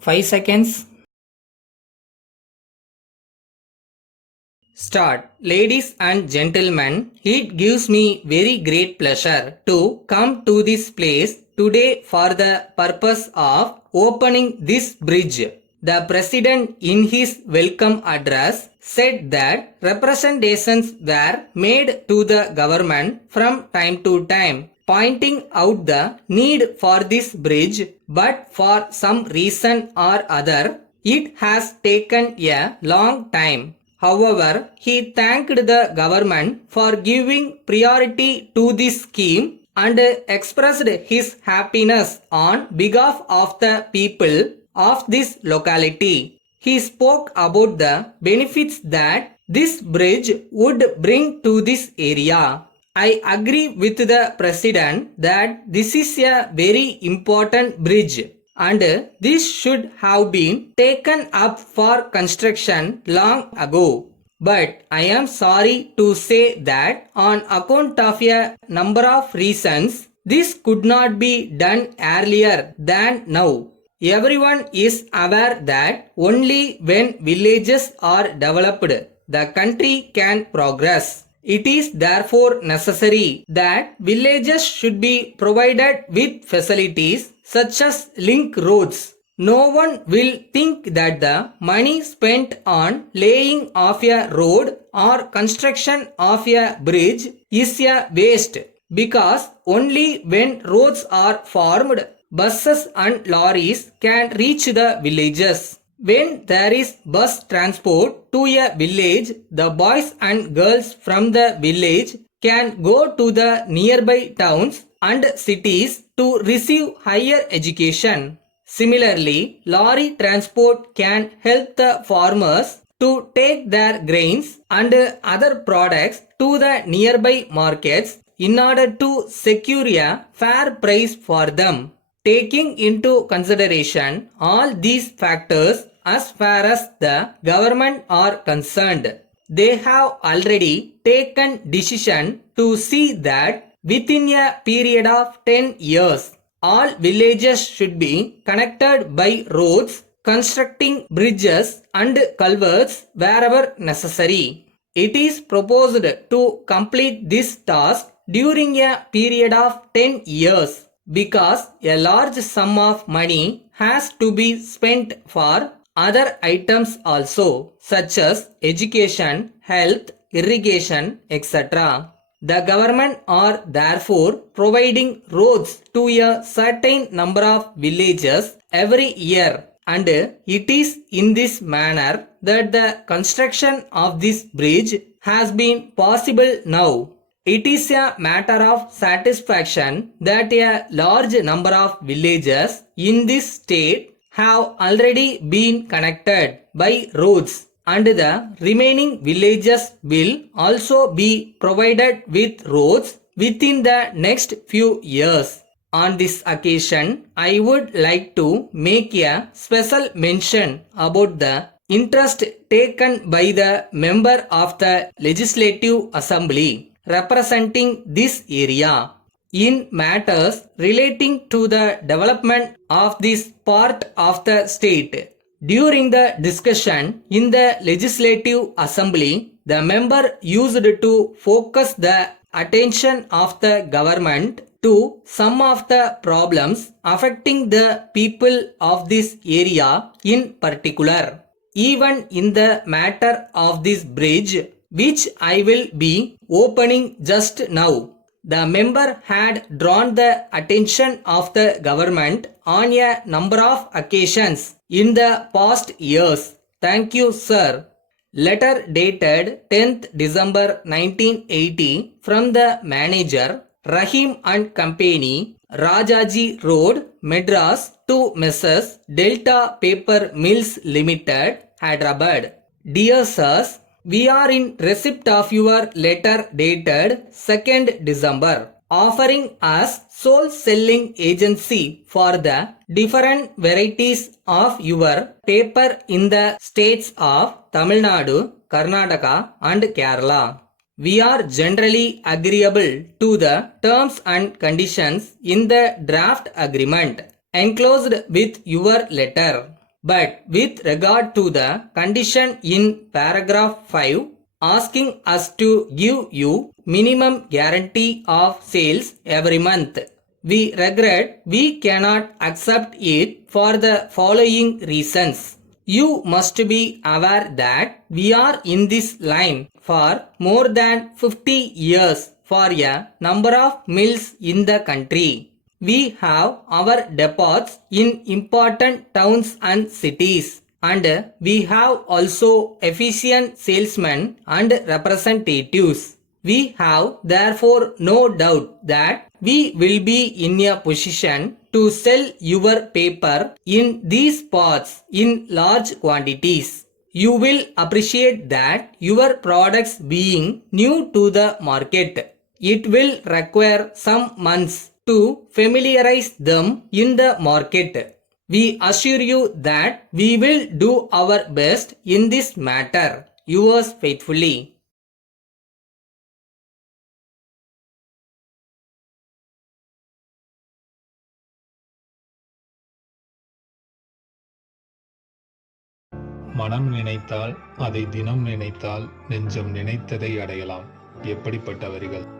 5 seconds. Start. Ladies and gentlemen, it gives me very great pleasure to come to this place today for the purpose of opening this bridge. The President in his welcome address said that representations were made to the government from time to time, pointing out the need for this bridge, but for some reason or other, it has taken a long time. However, he thanked the government for giving priority to this scheme and expressed his happiness on behalf of the people of this locality. He spoke about the benefits that this bridge would bring to this area. I agree with the President that this is a very important bridge and this should have been taken up for construction long ago. But I am sorry to say that on account of a number of reasons, this could not be done earlier than now. Everyone is aware that only when villages are developed, the country can progress. It is therefore necessary that villages should be provided with facilities such as link roads. No one will think that the money spent on laying of a road or construction of a bridge is a waste, because only when roads are formed, buses and lorries can reach the villages. When there is bus transport to a village, the boys and girls from the village can go to the nearby towns and cities to receive higher education. Similarly, lorry transport can help the farmers to take their grains and other products to the nearby markets in order to secure a fair price for them. Taking into consideration all these factors as far as the government are concerned, they have already taken decision to see that within a period of 10 years, all villages should be connected by roads, constructing bridges and culverts wherever necessary. It is proposed to complete this task during a period of 10 years because a large sum of money has to be spent for other items also, such as education, health, irrigation, etc. The government are therefore providing roads to a certain number of villages every year, and it is in this manner that the construction of this bridge has been possible now. It is a matter of satisfaction that a large number of villages in this state have already been connected by roads, and the remaining villages will also be provided with roads within the next few years. On this occasion, I would like to make a special mention about the interest taken by the member of the Legislative Assembly representing this area in matters relating to the development of this part of the state. During the discussion in the Legislative Assembly, the member used to focus the attention of the government to some of the problems affecting the people of this area in particular. Even in the matter of this bridge, which I will be opening just now, the member had drawn the attention of the government on a number of occasions in the past years. Thank you, sir. Letter dated 10th December 1980 from the manager, Rahim and Company, Rajaji Road, Madras, to Messrs. Delta Paper Mills Limited, Hyderabad. Dear sirs, we are in receipt of your letter dated 2nd December, offering us sole selling agency for the different varieties of your paper in the states of Tamil Nadu, Karnataka and Kerala. We are generally agreeable to the terms and conditions in the draft agreement enclosed with your letter. But with regard to the condition in paragraph 5 asking us to give you minimum guarantee of sales every month, we regret we cannot accept it for the following reasons. You must be aware that we are in this line for more than 50 years for a number of mills in the country. We have our depots in important towns and cities, and we have also efficient salesmen and representatives. We have therefore no doubt that we will be in a position to sell your paper in these parts in large quantities. You will appreciate that your products being new to the market, it will require some months to familiarize them in the market. We assure you that we will do our best in this matter. Yours faithfully. மனம் நினைத்தால் அதை தினம் நினைத்தால் நெஞ்சம் நினைத்ததை அடையலாம். எப்படிப்பட்ட வரிகள்!